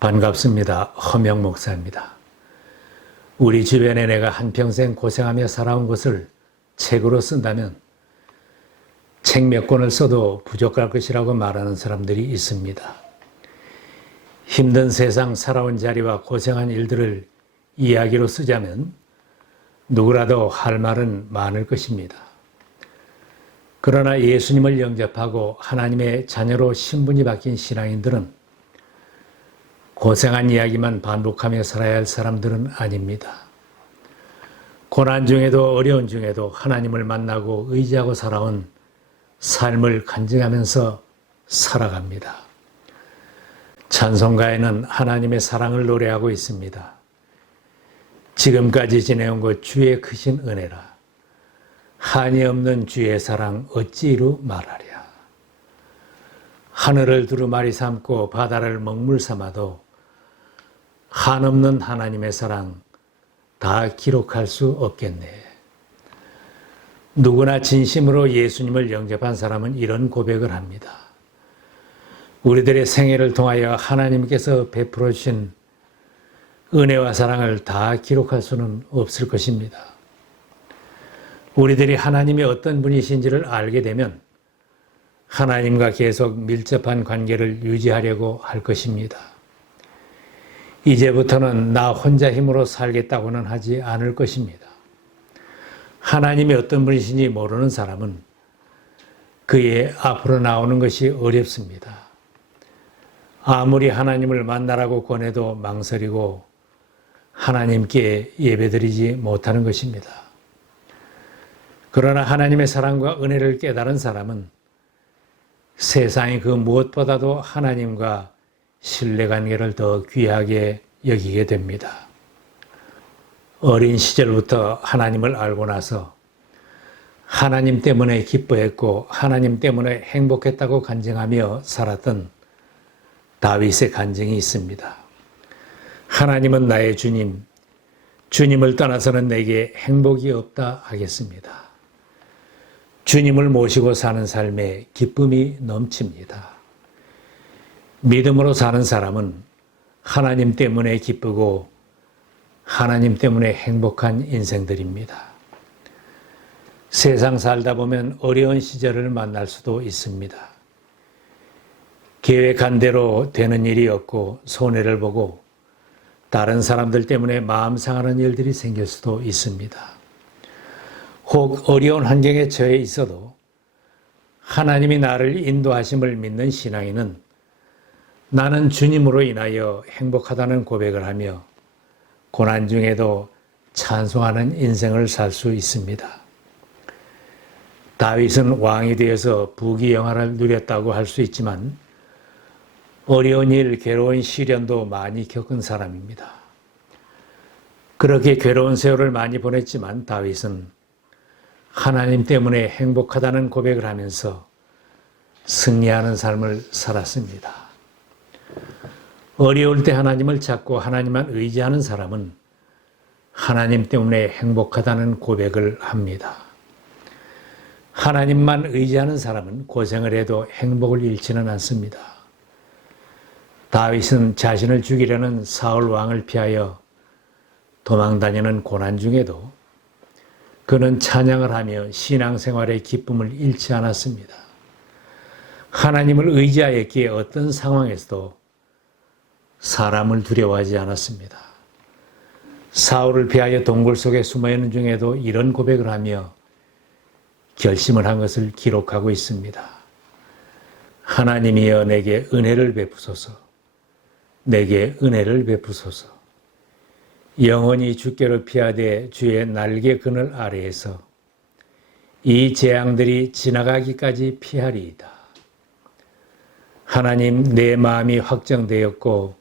반갑습니다. 허명 목사입니다. 우리 주변에 내가 한평생 고생하며 살아온 것을 책으로 쓴다면 책 몇 권을 써도 부족할 것이라고 말하는 사람들이 있습니다. 힘든 세상 살아온 자리와 고생한 일들을 이야기로 쓰자면 누구라도 할 말은 많을 것입니다. 그러나 예수님을 영접하고 하나님의 자녀로 신분이 바뀐 신앙인들은 고생한 이야기만 반복하며 살아야 할 사람들은 아닙니다. 고난 중에도 어려운 중에도 하나님을 만나고 의지하고 살아온 삶을 간증하면서 살아갑니다. 찬송가에는 하나님의 사랑을 노래하고 있습니다. 지금까지 지내온 것 주의 크신 은혜라. 한이 없는 주의 사랑 어찌 이루 말하랴. 하늘을 두루마리 삼고 바다를 먹물 삼아도 한없는 하나님의 사랑 다 기록할 수 없겠네. 누구나 진심으로 예수님을 영접한 사람은 이런 고백을 합니다. 우리들의 생애를 통하여 하나님께서 베풀어 주신 은혜와 사랑을 다 기록할 수는 없을 것입니다. 우리들이 하나님이 어떤 분이신지를 알게 되면 하나님과 계속 밀접한 관계를 유지하려고 할 것입니다. 이제부터는 나 혼자 힘으로 살겠다고는 하지 않을 것입니다. 하나님이 어떤 분이신지 모르는 사람은 그의 앞으로 나오는 것이 어렵습니다. 아무리 하나님을 만나라고 권해도 망설이고 하나님께 예배드리지 못하는 것입니다. 그러나 하나님의 사랑과 은혜를 깨달은 사람은 세상의 그 무엇보다도 하나님과 신뢰관계를 더 귀하게 여기게 됩니다. 어린 시절부터 하나님을 알고 나서 하나님 때문에 기뻐했고 하나님 때문에 행복했다고 간증하며 살았던 다윗의 간증이 있습니다. 하나님은 나의 주님, 주님을 떠나서는 내게 행복이 없다 하겠습니다. 주님을 모시고 사는 삶에 기쁨이 넘칩니다. 믿음으로 사는 사람은 하나님 때문에 기쁘고 하나님 때문에 행복한 인생들입니다. 세상 살다 보면 어려운 시절을 만날 수도 있습니다. 계획한 대로 되는 일이 없고 손해를 보고 다른 사람들 때문에 마음 상하는 일들이 생길 수도 있습니다. 혹 어려운 환경에 처해 있어도 하나님이 나를 인도하심을 믿는 신앙인은 나는 주님으로 인하여 행복하다는 고백을 하며 고난 중에도 찬송하는 인생을 살 수 있습니다. 다윗은 왕이 되어서 부귀영화를 누렸다고 할 수 있지만 어려운 일, 괴로운 시련도 많이 겪은 사람입니다. 그렇게 괴로운 세월을 많이 보냈지만 다윗은 하나님 때문에 행복하다는 고백을 하면서 승리하는 삶을 살았습니다. 어려울 때 하나님을 찾고 하나님만 의지하는 사람은 하나님 때문에 행복하다는 고백을 합니다. 하나님만 의지하는 사람은 고생을 해도 행복을 잃지는 않습니다. 다윗은 자신을 죽이려는 사울 왕을 피하여 도망다니는 고난 중에도 그는 찬양을 하며 신앙생활의 기쁨을 잃지 않았습니다. 하나님을 의지하였기에 어떤 상황에서도 사람을 두려워하지 않았습니다. 사울을 피하여 동굴 속에 숨어있는 중에도 이런 고백을 하며 결심을 한 것을 기록하고 있습니다. 하나님이여 내게 은혜를 베푸소서. 내게 은혜를 베푸소서. 영원히 주께로 피하되 주의 날개 그늘 아래에서 이 재앙들이 지나가기까지 피하리이다. 하나님 내 마음이 확정되었고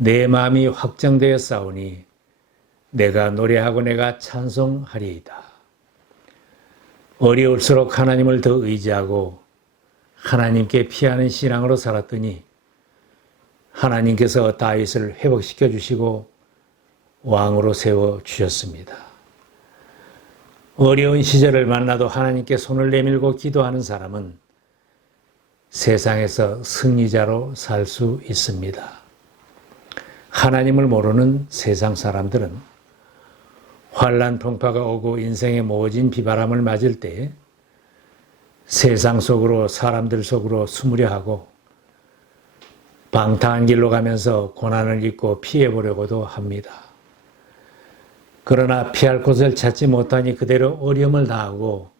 내 마음이 확정되었사오니 내가 노래하고 내가 찬송하리이다. 어려울수록 하나님을 더 의지하고 하나님께 피하는 신앙으로 살았더니 하나님께서 다윗을 회복시켜 주시고 왕으로 세워 주셨습니다. 어려운 시절을 만나도 하나님께 손을 내밀고 기도하는 사람은 세상에서 승리자로 살 수 있습니다. 하나님을 모르는 세상 사람들은 환난 풍파가 오고 인생의 모진 비바람을 맞을 때 세상 속으로 사람들 속으로 숨으려 하고 방탕한 길로 가면서 고난을 잊고 피해보려고도 합니다. 그러나 피할 곳을 찾지 못하니 그대로 어려움을 당하고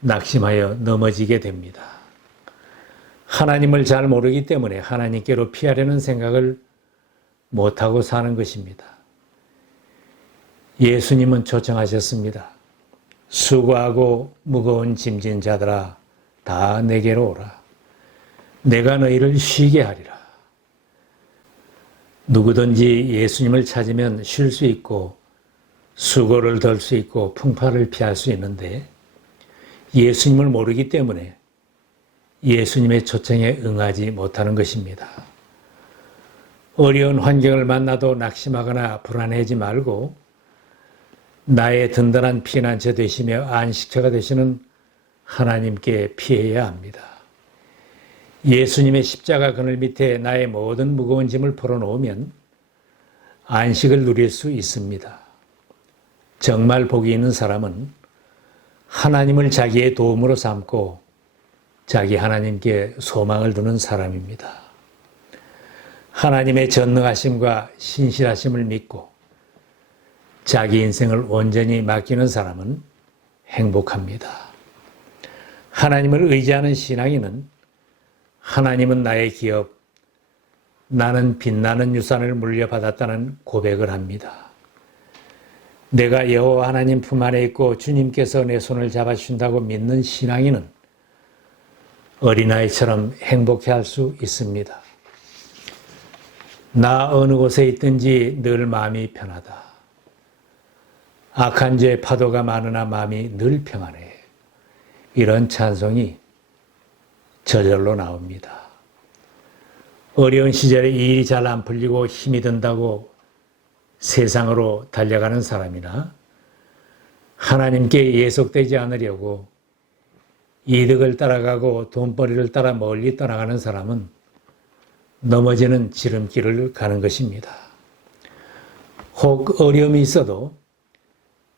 낙심하여 넘어지게 됩니다. 하나님을 잘 모르기 때문에 하나님께로 피하려는 생각을 못하고 사는 것입니다. 예수님은 초청하셨습니다. 수고하고 무거운 짐진 자들아 다 내게로 오라. 내가 너희를 쉬게 하리라. 누구든지 예수님을 찾으면 쉴 수 있고 수고를 덜 수 있고 풍파를 피할 수 있는데 예수님을 모르기 때문에 예수님의 초청에 응하지 못하는 것입니다. 어려운 환경을 만나도 낙심하거나 불안해하지 말고 나의 든든한 피난처 되시며 안식처가 되시는 하나님께 피해야 합니다. 예수님의 십자가 그늘 밑에 나의 모든 무거운 짐을 풀어놓으면 안식을 누릴 수 있습니다. 정말 복이 있는 사람은 하나님을 자기의 도움으로 삼고 자기 하나님께 소망을 두는 사람입니다. 하나님의 전능하심과 신실하심을 믿고 자기 인생을 온전히 맡기는 사람은 행복합니다. 하나님을 의지하는 신앙인은 하나님은 나의 기업, 나는 빛나는 유산을 물려받았다는 고백을 합니다. 내가 여호와 하나님 품 안에 있고 주님께서 내 손을 잡아주신다고 믿는 신앙인은 어린아이처럼 행복해할 수 있습니다. 나 어느 곳에 있든지 늘 마음이 편하다. 악한 죄 파도가 많으나 마음이 늘 평안해. 이런 찬송이 저절로 나옵니다. 어려운 시절에 일이 잘 안 풀리고 힘이 든다고 세상으로 달려가는 사람이나 하나님께 예속되지 않으려고 이득을 따라가고 돈벌이를 따라 멀리 떠나가는 사람은 넘어지는 지름길을 가는 것입니다. 혹 어려움이 있어도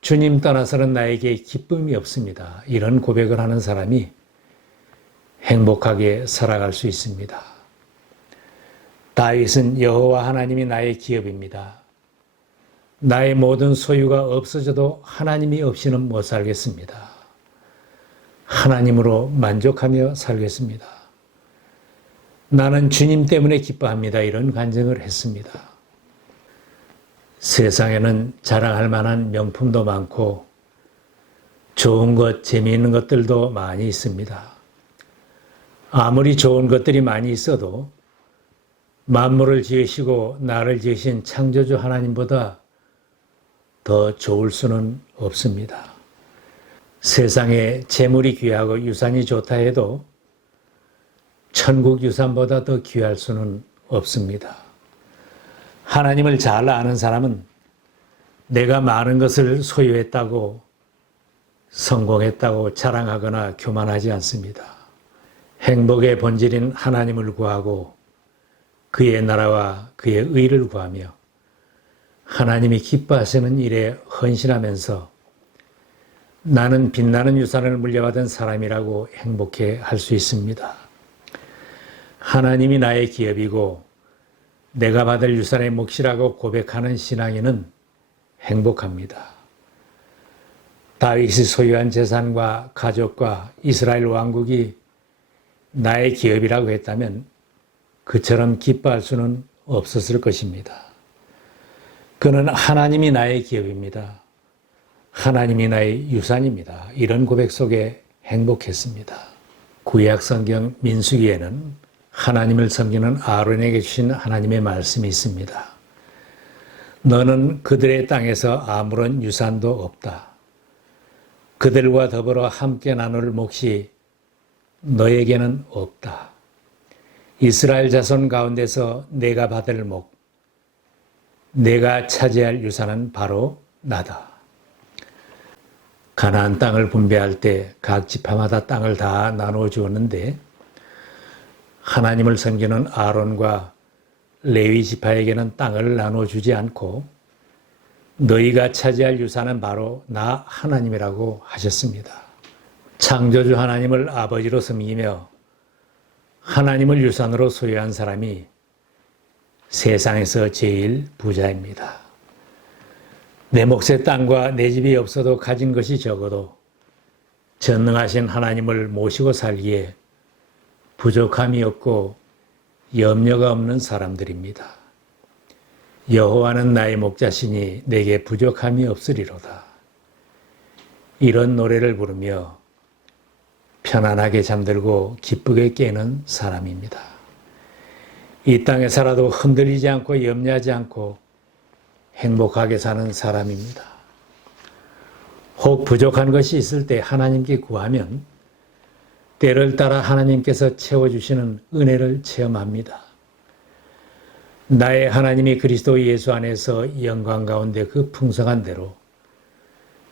주님 떠나서는 나에게 기쁨이 없습니다. 이런 고백을 하는 사람이 행복하게 살아갈 수 있습니다. 다윗은 여호와 하나님이 나의 기업입니다. 나의 모든 소유가 없어져도 하나님이 없이는 못 살겠습니다. 하나님으로 만족하며 살겠습니다. 나는 주님 때문에 기뻐합니다. 이런 간증을 했습니다. 세상에는 자랑할 만한 명품도 많고 좋은 것, 재미있는 것들도 많이 있습니다. 아무리 좋은 것들이 많이 있어도 만물을 지으시고 나를 지으신 창조주 하나님보다 더 좋을 수는 없습니다. 세상에 재물이 귀하고 유산이 좋다 해도 천국 유산보다 더 귀할 수는 없습니다. 하나님을 잘 아는 사람은 내가 많은 것을 소유했다고 성공했다고 자랑하거나 교만하지 않습니다. 행복의 본질인 하나님을 구하고 그의 나라와 그의 의를 구하며 하나님이 기뻐하시는 일에 헌신하면서 나는 빛나는 유산을 물려받은 사람이라고 행복해 할 수 있습니다. 하나님이 나의 기업이고 내가 받을 유산의 몫이라고 고백하는 신앙인은 행복합니다. 다윗이 소유한 재산과 가족과 이스라엘 왕국이 나의 기업이라고 했다면 그처럼 기뻐할 수는 없었을 것입니다. 그는 하나님이 나의 기업입니다. 하나님이 나의 유산입니다. 이런 고백 속에 행복했습니다. 구약 성경 민수기에는 하나님을 섬기는 아론에게 주신 하나님의 말씀이 있습니다. 너는 그들의 땅에서 아무런 유산도 없다. 그들과 더불어 함께 나눌 몫이 너에게는 없다. 이스라엘 자손 가운데서 내가 받을 몫, 내가 차지할 유산은 바로 나다. 가나안 땅을 분배할 때 각 지파마다 땅을 다 나누어 주었는데 하나님을 섬기는 아론과 레위 지파에게는 땅을 나눠주지 않고 너희가 차지할 유산은 바로 나 하나님이라고 하셨습니다. 창조주 하나님을 아버지로 섬기며 하나님을 유산으로 소유한 사람이 세상에서 제일 부자입니다. 내 몫의 땅과 내 집이 없어도 가진 것이 적어도 전능하신 하나님을 모시고 살기에 부족함이 없고 염려가 없는 사람들입니다. 여호와는 나의 목자시니 내게 부족함이 없으리로다. 이런 노래를 부르며 편안하게 잠들고 기쁘게 깨는 사람입니다. 이 땅에 살아도 흔들리지 않고 염려하지 않고 행복하게 사는 사람입니다. 혹 부족한 것이 있을 때 하나님께 구하면 때를 따라 하나님께서 채워주시는 은혜를 체험합니다. 나의 하나님이 그리스도 예수 안에서 영광 가운데 그 풍성한 대로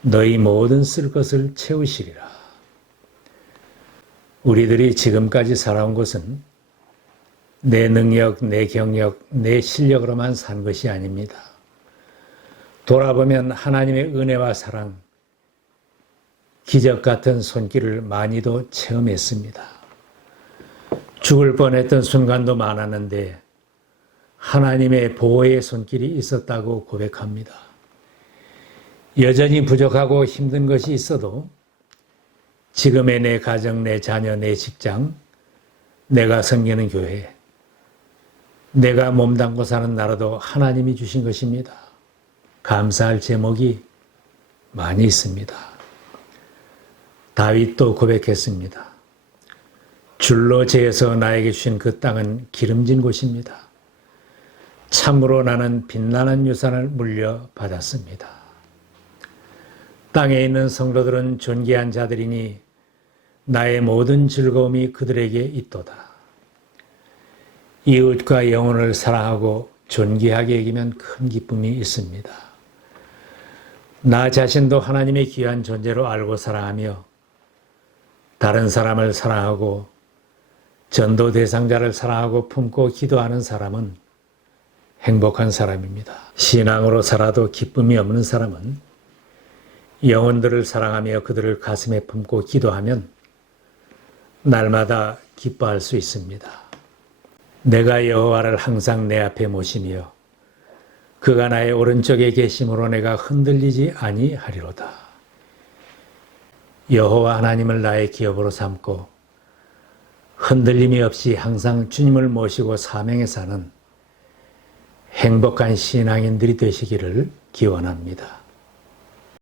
너희 모든 쓸 것을 채우시리라. 우리들이 지금까지 살아온 것은 내 능력, 내 경력, 내 실력으로만 산 것이 아닙니다. 돌아보면 하나님의 은혜와 사랑, 기적 같은 손길을 많이도 체험했습니다. 죽을 뻔했던 순간도 많았는데 하나님의 보호의 손길이 있었다고 고백합니다. 여전히 부족하고 힘든 것이 있어도 지금의 내 가정, 내 자녀, 내 직장, 내가 섬기는 교회, 내가 몸담고 사는 나라도 하나님이 주신 것입니다. 감사할 제목이 많이 있습니다. 다윗도 고백했습니다. 줄로 재어서 나에게 주신 그 땅은 기름진 곳입니다. 참으로 나는 빛나는 유산을 물려받았습니다. 땅에 있는 성도들은 존귀한 자들이니 나의 모든 즐거움이 그들에게 있도다. 이웃과 영혼을 사랑하고 존귀하게 여기면 큰 기쁨이 있습니다. 나 자신도 하나님의 귀한 존재로 알고 사랑하며 다른 사람을 사랑하고 전도 대상자를 사랑하고 품고 기도하는 사람은 행복한 사람입니다. 신앙으로 살아도 기쁨이 없는 사람은 영혼들을 사랑하며 그들을 가슴에 품고 기도하면 날마다 기뻐할 수 있습니다. 내가 여호와를 항상 내 앞에 모시며 그가 나의 오른쪽에 계심으로 내가 흔들리지 아니하리로다. 여호와 하나님을 나의 기업으로 삼고 흔들림이 없이 항상 주님을 모시고 사명에 사는 행복한 신앙인들이 되시기를 기원합니다.